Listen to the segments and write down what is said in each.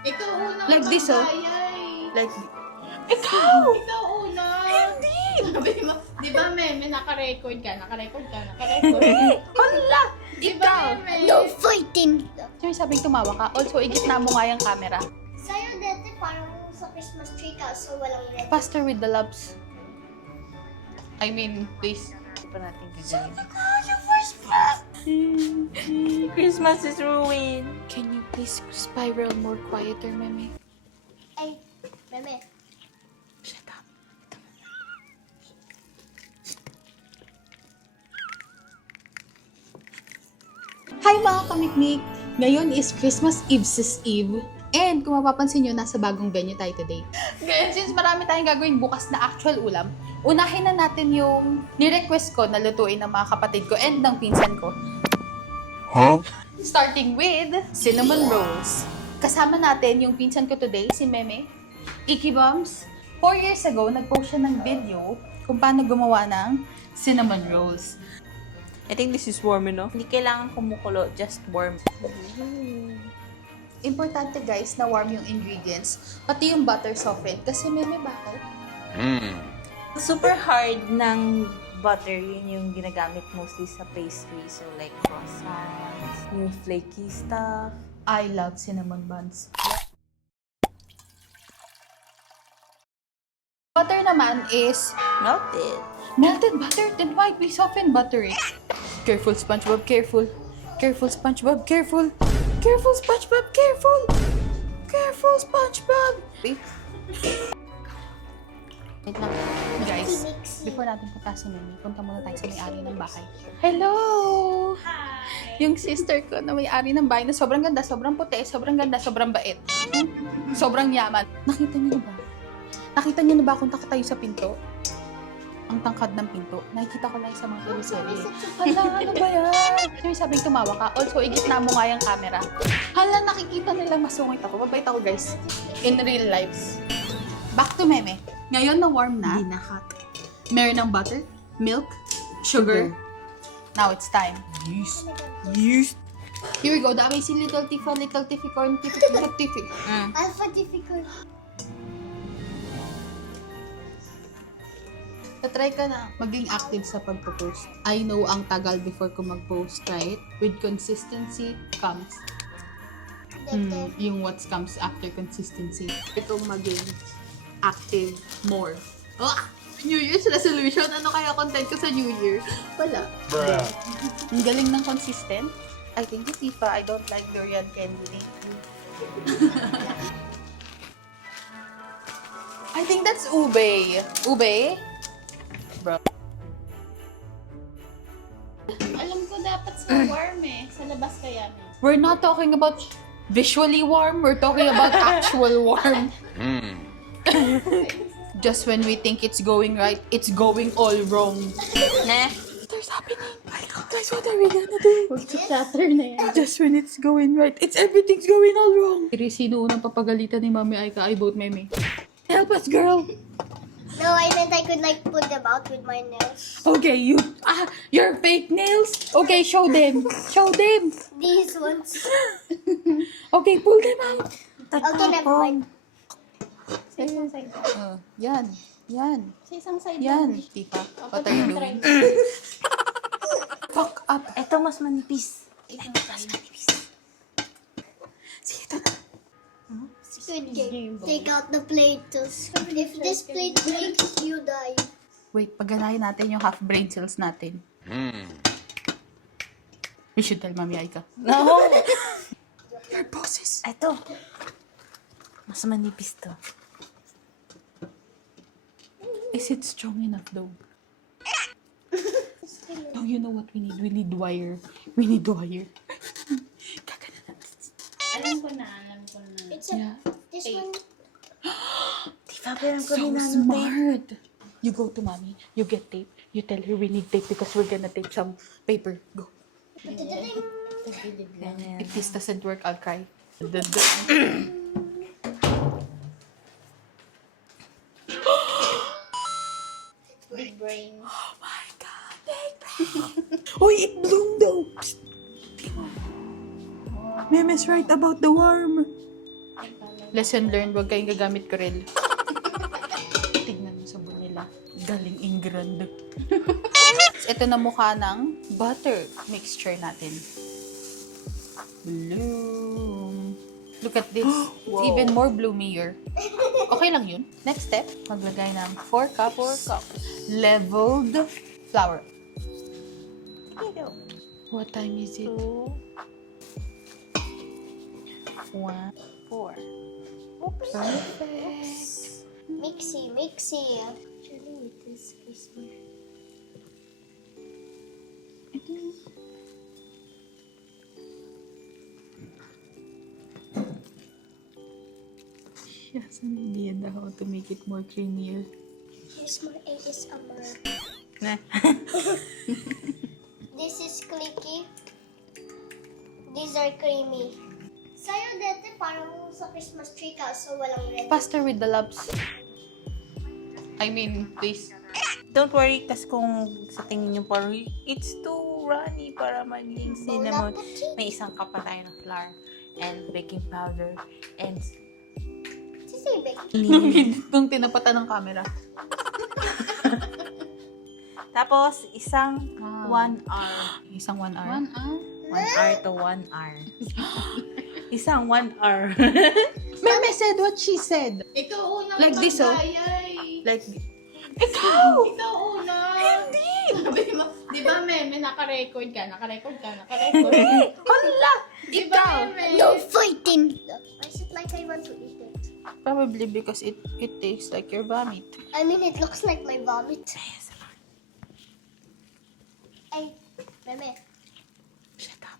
Ikaw una. Like this, oh. Ayay. Like, Ikaw una. Hindi! Sabi mo, di ba, Meme, naka-record ka. Naka-record. Hala! Di ba, Ikaw! Meme? No fighting! Sir, sabing tumawa ka. Also, igitna mo nga yung camera. Sa'yo dati parang sa Christmas tree ka, so walang red. Faster with the loves. I mean, please. Hindi pa natin gagawin. Your first breath! Christmas is ruined. Can you please spiral more quieter, Meme? Ay, Meme. Shut up. Hi mga kamikmik! Ngayon is Christmas Eve sis Eve. And kung mapapansin nyo, nasa bagong venue tayo today. Ngayon, since marami tayong gagawin bukas na actual ulam, unahin na natin yung ni-request ko na lutuin ng mga kapatid ko and ng pinsan ko. Starting with cinnamon rolls. Kasama natin yung pinsan ko today, si Meme, Iki Bombs. 4 years ago, nag-post siya ng video kung paano gumawa ng cinnamon rolls. I think this is warm enough. Hindi kailangan kumukulo, just warm. Importante guys na warm yung ingredients, pati yung butter softened. Kasi Meme, bakit? Super hard ng butter, yun yung ginagamit mostly sa pastry. So like croissants, yung flaky stuff. I love cinnamon buns. Butter naman is Melted. melted butter. Then why we soften butter it? Careful, SpongeBob, careful. Careful, SpongeBob, careful. Careful, SpongeBob, careful. Careful, SpongeBob. Wait. Wait lang. Guys, before natin punta si Mimi, punta muna tayo sa may-ari ng bahay. Hello! Hi! Yung sister ko na may-ari ng bahay na sobrang ganda, sobrang puti, sobrang ganda, sobrang bait. Sobrang yaman. Nakita niyo na ba? Nakita niyo na ba kung tayo sa pinto? Ang tangkad ng pinto. Nakikita ko lang sa mga teleserye. Hala, ano ba yan? Yung sabing tumawa ka. Also, igitna mo nga yung camera. Hala, nakikita nilang masungit ako. Mabait ako, guys. In real life. Back to Meme. Ngayon na warm na. Hindi na hot. Meron ng butter, milk, sugar. Now it's time. Yes. Here we go. Dami si Little Tifa, Corn, Tiffy. Alpha difficult. Tatry ka na maging active sa pagpo-post. I know ang tagal before ko mag-post, right? With consistency comes yung what comes after consistency. Itong maging active more. Oh, New Year's resolution? Ano kaya content ko sa New Year? Wala. Ang galing ng consistent. I think it's Tifa. I don't like durian candy. I think that's ube. Ube? Bro. Alam ko dapat sa warm eh. Sa labas kaya. We're not talking about visually warm. We're talking about actual warm. Just when we think it's going right, it's going all wrong. Nah. What's happening? Guys, what are we gonna do? Chatter na yan. Just when it's going right, everything's going all wrong. Sino unang papagalitan ni Mami Aika? I vote Meme. Help us, girl. No, I meant I could like put them out with my nails. Okay, your fake nails? Okay, show them. Show them. These ones. Okay, pull them out. Okay, never mind. Sa isang side. Yan. Yan. Sa isang side. Yan. Tifa, what are you doing? Fuck up. Ito mas manipis. Sige, ito na. Squid Game. Take out the plate. If this plate breaks, you die. Wait, pagganahin natin yung half brain cells natin. We should tell Mami Aika. No. Your bosses. Ito. Mas manipis to. Is it strong enough though? No, you know what we need? We need wire. We need wire. Kagana na. Alam ko na. It's a, Yeah. this one. Diba, pero ko So rin smart. You go to Mommy. You get tape. You tell her we need tape because we're gonna tape some paper. Go. If this doesn't work, I'll cry. Big brain. Oh my God, big brain. Uy, it bloomed though. Meme's right about the worm. Lesson learned, huwag kayong gagamit Corel. Tignan mo sabon nila. Galing England. Ito na mukha ng butter mixture natin. Bloom. Look at this. It's even more bloomier. Okay lang yun. Next step, maglagay ng 4 cups leveled flour. Here you go. What time is it? 2, 1, 4. Oops. Perfect. Mixy. Actually, it is crispy. Yes, an idea na how to make it more creamier. Here's more ASMR. Na. This is clicky. These are creamy. Sa'yo dati parang sa Christmas tree kaso walang red. Faster with the lobs. I mean, please. Don't worry, kasi kung sa tingin nyo parang it's too runny para maging cinnamon. May isang cup pa tayo ng flour and baking powder and Sisibig. Kung tinapatan ng camera. tapos isang Wow. 1 hour. Isang 1 hour. 1 hour? 1 hour to 1 hour. Isang 1 hour. Meme said what she said. Ikaw unang Like this, oh. magbayay. Like, Ikaw una. Hindi! Sabi mo, di ba, Meme, naka-record ka? Naka-record. hala! Di ba, Ikaw! Meme? No fighting! I said like I want to eat it. Probably because it tastes like your vomit. I mean, it looks like my vomit. Ay, Meme. Shut up.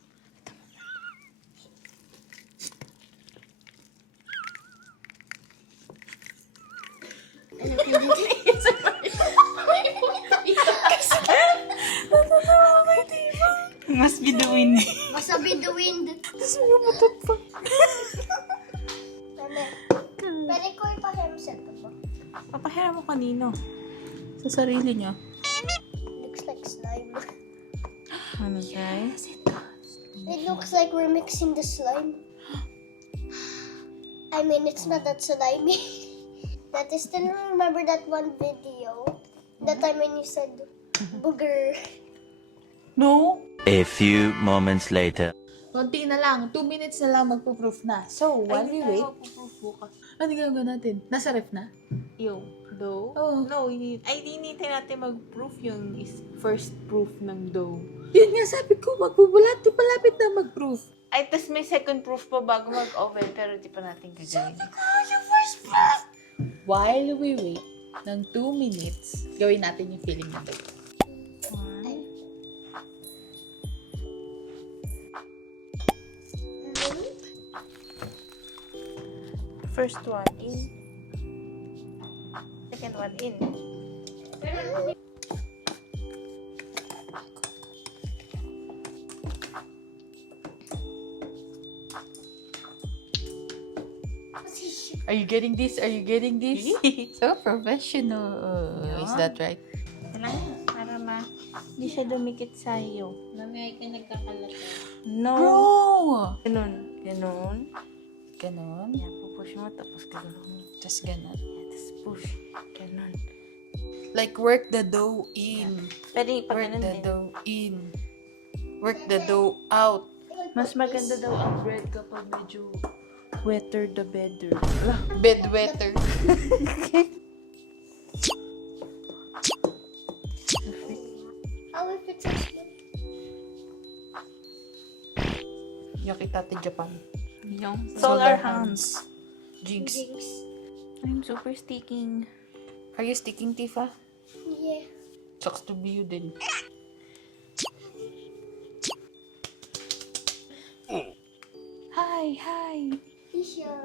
Ano po dito? Must be the wind. Masabi the wind. Meme, pwede ko ipa-hemset ko. Papahiram mo kanino? Sa sarili niya. Looks like slime. Ano, guys? It looks like we're mixing the slime. I mean, it's not that slimy. That is still remember that one video? That time when you said booger. No? A few moments later. Konti na lang. 2 minutes na lang magpo-proof na. So, while we wait, ano gagawin natin? Nasa ref na? Yung dough? Oo. No, hinihintay natin mag-proof yung first proof ng dough. Yun nga sabi ko, magbubulat. Di palapit na mag-proof. Ay, tas may second proof pa bago mag-oven, pero di pa natin gagawin. While we wait ng 2 minutes, gawin natin yung filling na dough. First one in. Second one in. Are you getting this? Are you getting this? So professional. Is that right? Kailangan para hindi siya dumikit sa'yo. Mamaya ka nagkakalat. No. Bro! Ganun. Ganun. Ganon. Yan, pupush mo, tapos ganun mo. Tapos ganon. Yan, tapos push. Ganun. Like, work the dough in. Pwede pa Work ganun the din. dough in. Work the dough out. Mas maganda daw ang bread kapag medyo wetter the better. Bedwetter. How if it's a spoon? Yakitate Japan. Yung solar hands. Jinx. Jinx. I'm super sticking. Are you sticking, Tifa? Yeah. Sucks to be you din. Hi. Is your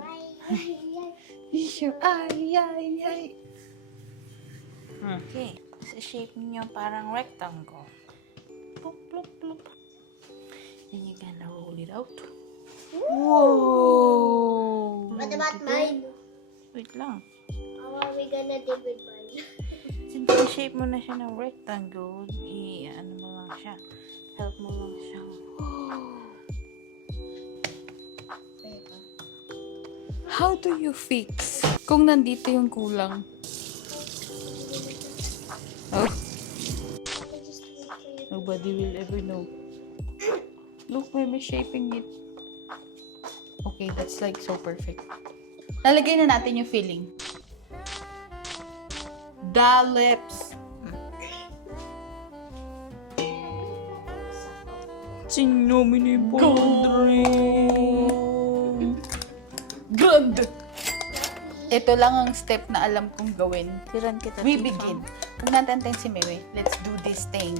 Sure. Ay. Okay. Sa shape niyo parang rectangle. Plop, plop, plop. And you're gonna roll it out. Whoa! What about mine? Wait lang. How are we gonna do with mine? Since na-shape mo na siya ng rectangle, ano mo lang siya. Help mo lang siyang How do you fix kung nandito yung kulang? Oh, I just wait for you. nobody will ever know. Look, may shaping it. Okay, that's like so perfect. Lalagay na natin yung filling. The lips. Sinomini Good! Ito lang ang step na alam kong gawin. Tiran kita, We Tifa. begin. Kung natin si Meme, let's do this thing.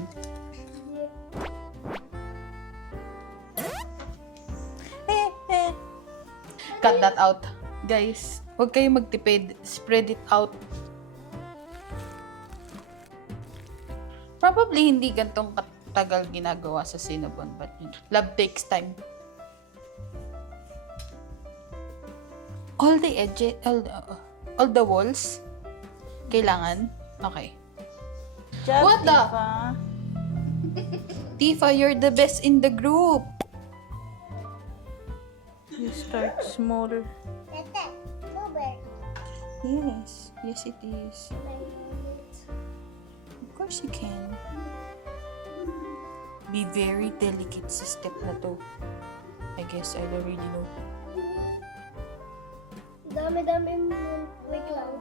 Cut that out. Guys, huwag kayo magtipid. Spread it out. Probably hindi gantong katagal ginagawa sa Cinnabon, but love takes time. All the edges, all the walls, kailangan. Okay. Job, What the? Tifa. Tifa, you're the best in the group. You start small. Tete, blueberry. Yes, yes it is. Of course you can. Be very delicate sa step na to. I guess I already know. Dami-dami mo. Wait lang.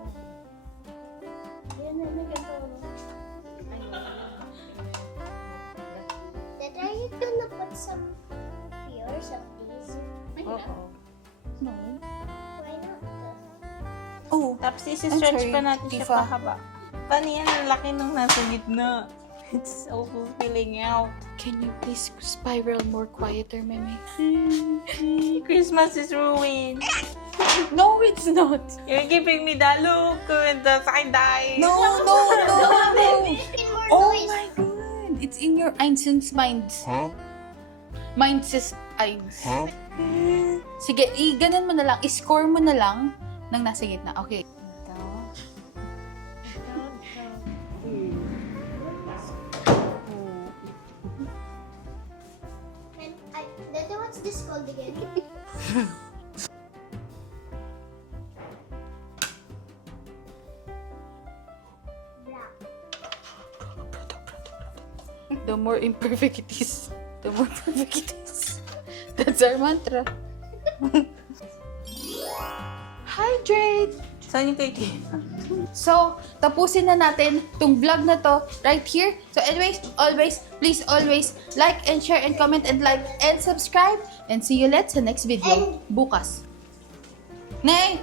Yan na, nagagawa mo. Dad, are you gonna put some yours of these? Oo. No. Why not? Oh, Tapos I'm isi-stretch sorry, pa natin siya Tifa. pahaba. Paano yan? Ang laki nung nasa gitna. It's so fulfilling out. can you please spiral more quieter, Meme? Christmas is ruined. No, it's not. You're giving me the look and the side-eye. No, no, no, no. Making more Oh noise. my god. It's in your Einstein's minds. Minds' eyes. Sige, i-ganan mo na lang. I-score mo na lang ng nasa gitna. Okay. And Dad, what's this called again? Black. The more imperfect it is, the more perfect it is. That's our mantra. Hydrate! Saan yung kay Tifa? So, tapusin na natin tong vlog na to right here. So anyways, always, please always like and share and comment and like and subscribe. And see you let's sa next video. And- Bukas. Nay!